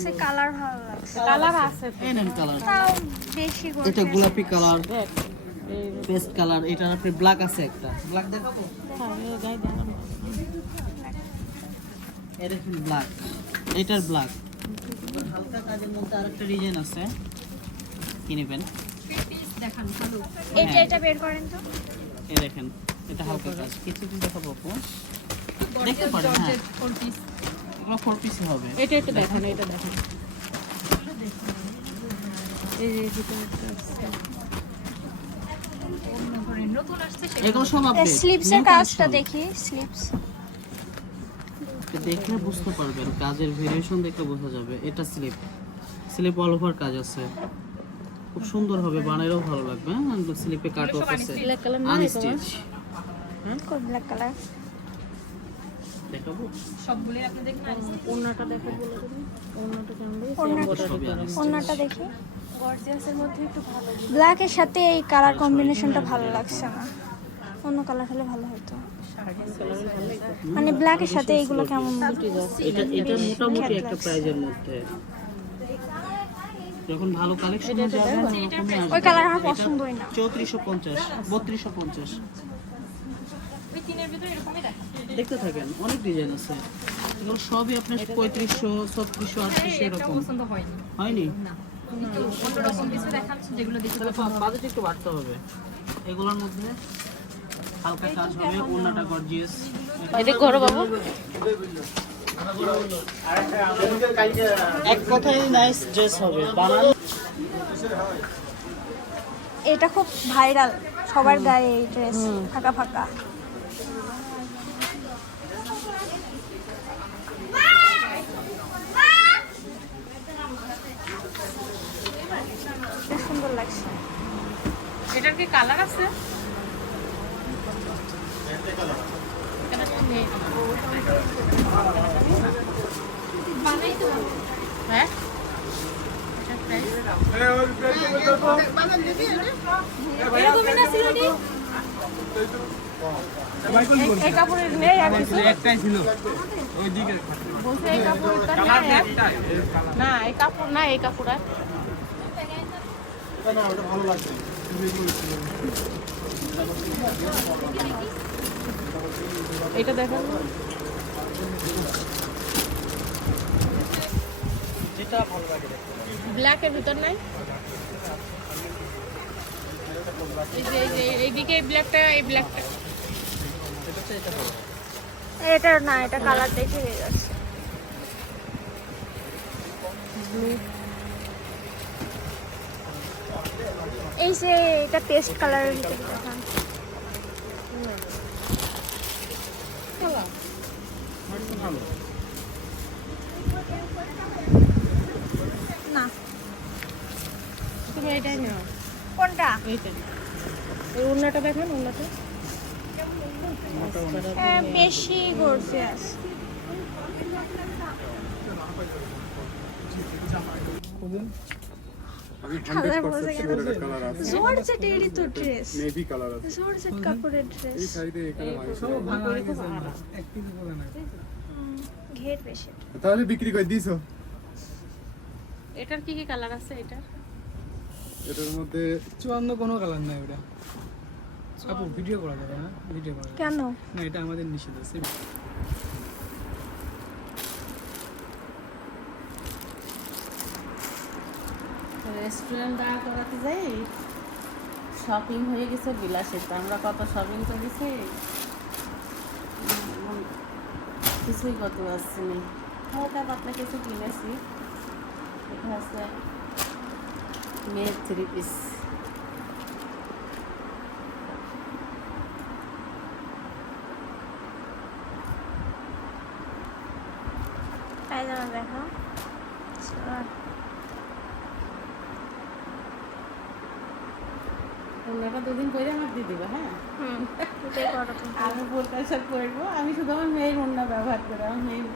সে colour ভালো লাগছে। Colour আছে এই কালার। তাও বেশি এটা গোলাপি কালার পেস্ট কালার এটার আপনি ব্ল্যাক আছে একটা। ব্ল্যাক দেখাবো? হ্যাঁ, এই। এটা দেখুন ব্ল্যাক এটার ব্ল্যাক হালকা কাজের মধ্যে আরেকটা ডিজাইন আছে। কি নেবেন? এটা এটা বের করেন তো। এই দেখেন এটা হালকা কাজ। কিছু কিছু দেখাবো দেখতে পারেন হ্যাঁ। এগুলো ফোর পিসই হবে। এটা একটু দেখান এটা দেখান। দেখলে বুঝতে পারবেন কাজের ভেরিয়েশন দেখলে বোঝা যাবে। এটা স্লিপ স্লিপ অল ওভার কাজ আছে। খুব সুন্দর হবে বানাইলেও ভালো লাগবে। হ্যাঁ স্লিপে কাট অফ আছে। আনস্টিচ কোন ব্ল্যাক কালার দেখাবো? ওন্নাটা কেমন ব্ল্যাকের সাথে এই কালার কম্বিনেশনটা ভালো লাগছে না অন্য কালার হলে ভালো হতো। মানে ব্ল্যাকের সাথে এইগুলো কেমন? এটা এটা মোটামুটি একটা প্রাইজের মধ্যে। যখন ভালো কালেকশন যাবে ওই কালার আমার পছন্দই না। চৌত্রিশশো পঞ্চাশ বত্রিশশো পঞ্চাশ। দেখতে থাকেন অনেক ডিজাইন আছে। এগুলো সবই আপনার পঁয়ত্রিশশো ছত্রিশশো আটত্রিশশো এরকম। হয়নি। বাজেট একটু বাড়তে হবে। এগুলোর মধ্যে হালকা কাজ হবে ওনাটা গর্জিয়াস এটা করো বাবু। এক কথায় নাইস ড্রেস হবে বানান। এটা খুব ভাইরাল সবার গায়ে এই ড্রেস ফাঁকা ফাঁকা। বেশ সুন্দর লাগছে। এটার কি কালার আছে? এটা তো নেই। হ্যাঁ এই কাপড়ের নেই আর কিছু? একটাই ছিল। ওই দিকে বলছে এই কাপড়টা না এই কাপড় না এই কাপড় আর এটা দেখেন যেটা ভালো লাগে দেখতে ব্ল্যাকের ভিতর নাই? এই যে এইদিকে এই ব্ল্যাকটা এই ব্ল্যাকটা এটা না এটা কালার দেখে হয়ে যাচ্ছে। এই যে এটা পেস্ট কালারের ভিতরে দেখান ভালো না। তুমি এটাই নাও। কোনটা? এইটা। এই উন্নাটা দেখেন উন্নাটা বেশি গর্জিয়াস। কালার বোঝা গেল জর্জেট এরই তো ড্রেস নেভি কালার আছে জর্জেট কাপড়ের ড্রেস এই সাইডে এখানে ঘের বেশি তাহলে বিক্রি করে দিছো এটার কি কি কালার আছে এটা এটার মধ্যে চুয়ান্ন কোনো কালার নাই ওটা। আপু ভিডিও করা যাবে না? ভিডিও করা কেন? না এটা আমাদের নিষেধ আছে। রেস্টুরেন্ট দাঁড় করাতে যাই শপিং হয়ে গেছে বিলাসিত আমরা কত শপিং করেছি? কিছুই কত আসছি না। হালকা পাতলা কিছু কিনেছি এটা আছে মেয়ের থ্রি পিস পায়জামা দেখো। ওনাটা দুদিন করে আমার দিয়ে দিবা হ্যাঁ? আমি বোরকার সাথে পরবো আমি শুধু আমার মেয়ের ওড়না ব্যবহার করি আমার মেয়ের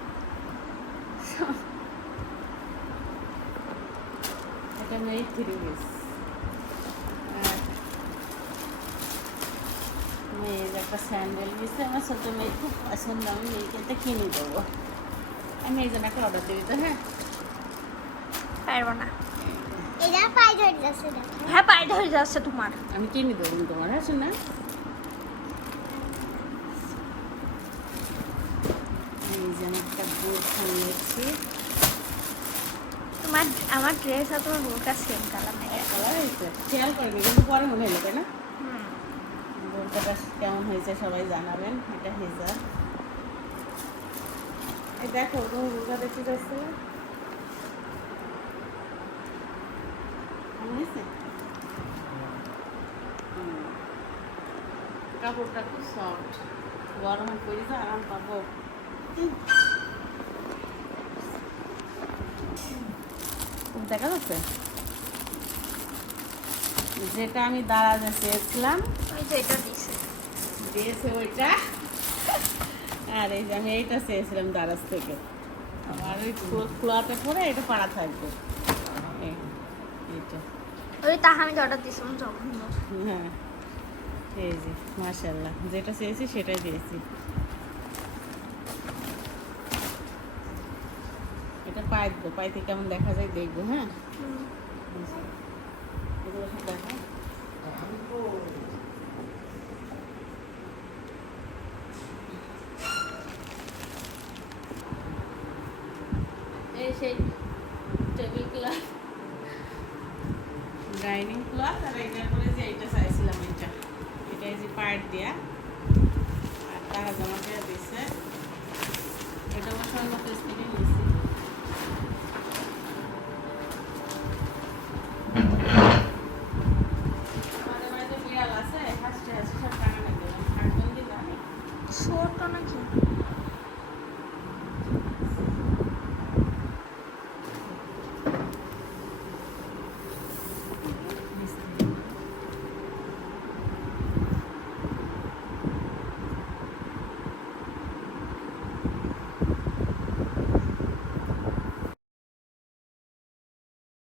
এটা মেয়ের থ্রি পিস। মেয়ের একটা স্যান্ডেল নিয়েছে আমার ছোট মেয়ে খুব পছন্দ আমি মেয়েকে এটা কিনে দেবো। আমি এই জন্য একটা অর্ডার দিয়ে দিতে হ্যাঁ? পারব না এটা পাই ধরে যাচ্ছে দেখো হ্যাঁ পায়ে হয়ে যাচ্ছে তোমার। আমি কিনে দেবো তোমার হ্যাঁ নিয়েছি তোমার আমার ড্রেস আর তোমার বোরকা সেম কালার খেয়াল করেনি কিন্তু পরে মনে হলো তাই না? বোরকাটা কেমন হয়েছে সবাই জানাবেন এটা হেজার দেখো বোরকা দেখতে যাচ্ছে হয়েছে কাপড়টা খুব সফট গরমে পড়েছে আরাম পাবো। দেখা যাচ্ছে? যেটা আমি দাঁড়াতে চেয়েছিলাম ওই যে এটা দিয়েছে ওইটা। আর এই যে আমি এইটা চেয়েছিলাম দারাজ থেকে। আমার ওই খোল- খোলাতে পরে এটা পাড়া থাকবে। এই- এইটা। ওই তাহামিদ অর্ডার হ্যাঁ এই যে মাশাল্লাহ যেটা চেয়েছি সেটাই দিয়েছি। এটা পাই দেবো পাইতে কেমন দেখা যায় দেখব হ্যাঁ? এগুলো সব দেখো? এই সেই টেবিল ক্লথ ডাইনিং ক্লথ আর এটার